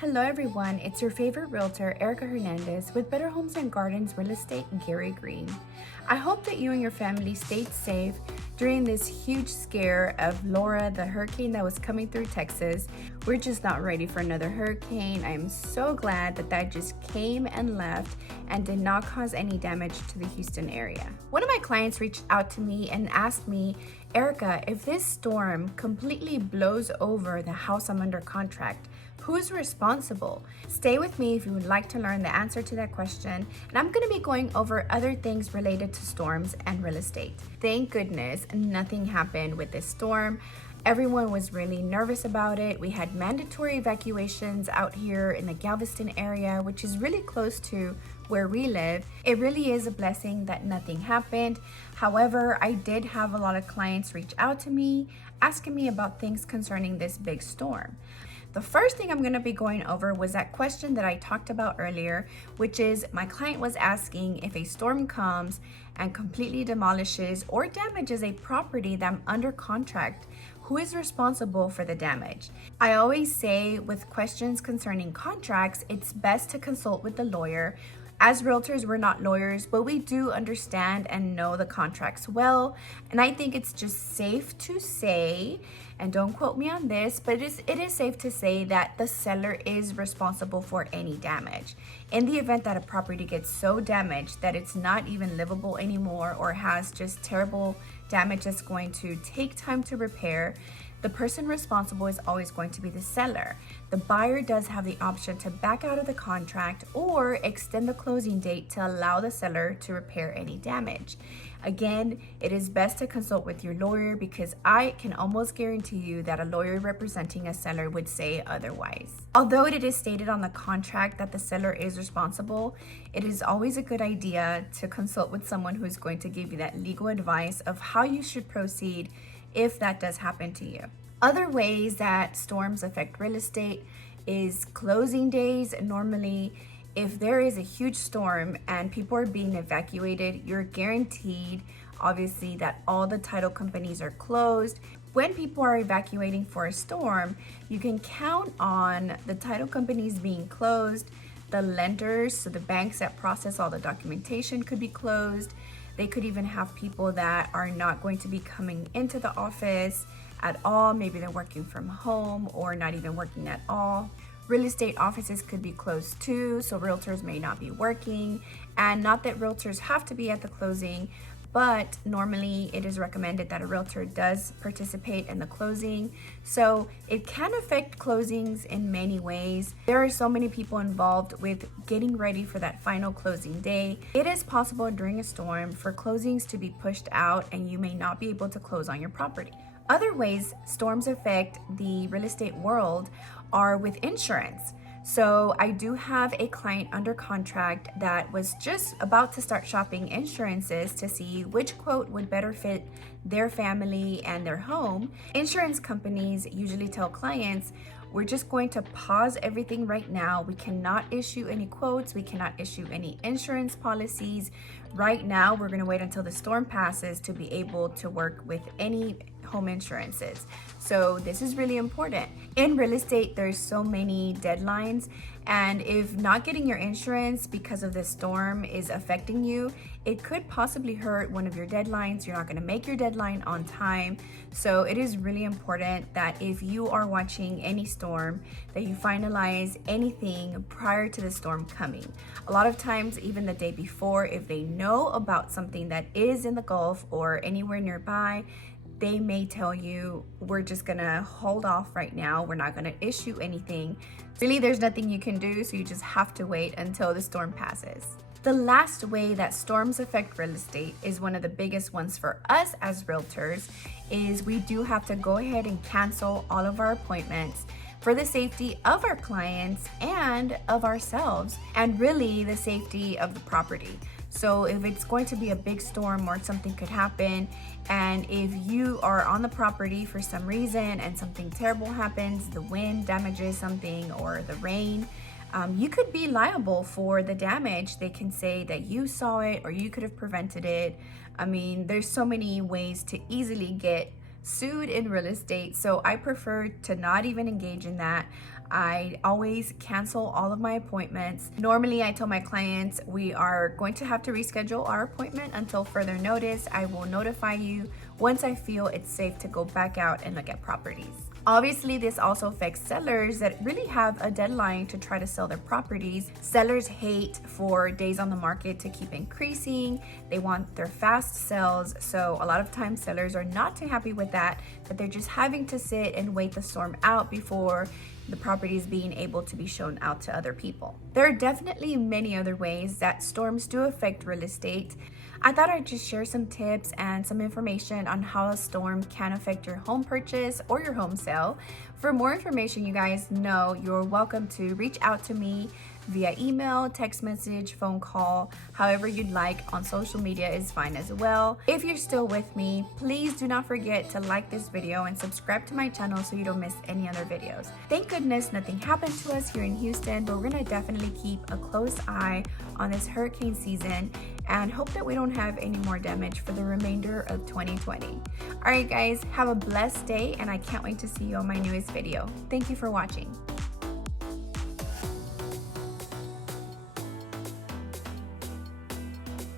Hello everyone, it's your favorite realtor, Erica Hernandez with Better Homes and Gardens Real Estate in Gary Green. I hope that you and your family stayed safe during this huge scare of Laura, the hurricane that was coming through Texas. We're just not ready for another hurricane. I'm so glad that just came and left and did not cause any damage to the Houston area. One of my clients reached out to me and asked me, Erica, if this storm completely blows over the house I'm under contract, who's responsible? Stay with me if you would like to learn the answer to that question, and I'm going to be going over other things related to storms and real estate. Thank goodness nothing happened with this storm. Everyone was really nervous about it. We had mandatory evacuations out here in the Galveston area, which is really close to where we live. It really is a blessing that nothing happened. However, I did have a lot of clients reach out to me asking me about things concerning this big storm. The first thing I'm going to be going over was that question that I talked about earlier, which is my client was asking if a storm comes and completely demolishes or damages a property that I'm under contract, who is responsible for the damage? I always say with questions concerning contracts, it's best to consult with the lawyer. As realtors, we're not lawyers, but we do understand and know the contracts well. And I think it's just safe to say, and don't quote me on this, but it is safe to say that the seller is responsible for any damage. In the event that a property gets so damaged that it's not even livable anymore or has just terrible damage that's going to take time to repair, the person responsible is always going to be the seller. The buyer does have the option to back out of the contract or extend the closing date to allow the seller to repair any damage. Again, it is best to consult with your lawyer because I can almost guarantee you that a lawyer representing a seller would say otherwise. Although it is stated on the contract that the seller is responsible, it is always a good idea to consult with someone who is going to give you that legal advice of how you should proceed if that does happen to you. Other ways that storms affect real estate is closing days. Normally, if there is a huge storm and people are being evacuated, you're guaranteed, obviously, that all the title companies are closed. When people are evacuating for a storm, you can count on the title companies being closed, the lenders, so the banks that process all the documentation could be closed. They could even have people that are not going to be coming into the office at all. Maybe they're working from home or not even working at all. Real estate offices could be closed too, so realtors may not be working. And not that realtors have to be at the closing, but normally it is recommended that a realtor does participate in the closing. So it can affect closings in many ways. There are so many people involved with getting ready for that final closing day. It is possible during a storm for closings to be pushed out and you may not be able to close on your property. Other ways storms affect the real estate world are with insurance. So I do have a client under contract that was just about to start shopping insurances to see which quote would better fit their family and their home. Insurance companies usually tell clients, we're just going to pause everything right now. We cannot issue any quotes. We cannot issue any insurance policies. Right now, we're going to wait until the storm passes to be able to work with any home insurances. So this is really important. In real estate, there's so many deadlines, and if not getting your insurance because of this storm is affecting you, it could possibly hurt one of your deadlines. You're not going to make your deadline on time. So it is really important that if you are watching any storm, that you finalize anything prior to the storm coming. A lot of times, even the day before, if they know about something that is in the Gulf or anywhere nearby, they may tell you, we're just gonna hold off right now. We're not gonna issue anything. Really, there's nothing you can do, so you just have to wait until the storm passes. The last way that storms affect real estate is one of the biggest ones for us as realtors, is we do have to go ahead and cancel all of our appointments for the safety of our clients and of ourselves, and really the safety of the property. So if it's going to be a big storm or something could happen, and if you are on the property for some reason and something terrible happens, the wind damages something or the rain, you could be liable for the damage. They can say that you saw it or you could have prevented it. I mean, there's so many ways to easily get sued in real estate, so I prefer to not even engage in that. I always cancel all of my appointments. Normally, I tell my clients we are going to have to reschedule our appointment until further notice. I will notify you once I feel it's safe to go back out and look at properties. Obviously, this also affects sellers that really have a deadline to try to sell their properties. Sellers hate for days on the market to keep increasing. They want their fast sales. So a lot of times sellers are not too happy with that, but they're just having to sit and wait the storm out before the property is being able to be shown out to other people. There are definitely many other ways that storms do affect real estate. I thought I'd just share some tips and some information on how a storm can affect your home purchase or your home sale. For more information, you guys know you're welcome to reach out to me via email, text message, phone call, however you'd like. On social media is fine as well. If you're still with me, please do not forget to like this video and subscribe to my channel so you don't miss any other videos. Thank goodness nothing happened to us here in Houston, but we're gonna definitely keep a close eye on this hurricane season and hope that we don't have any more damage for the remainder of 2020. All right, guys, have a blessed day, and I can't wait to see you on my newest video. Thank you for watching.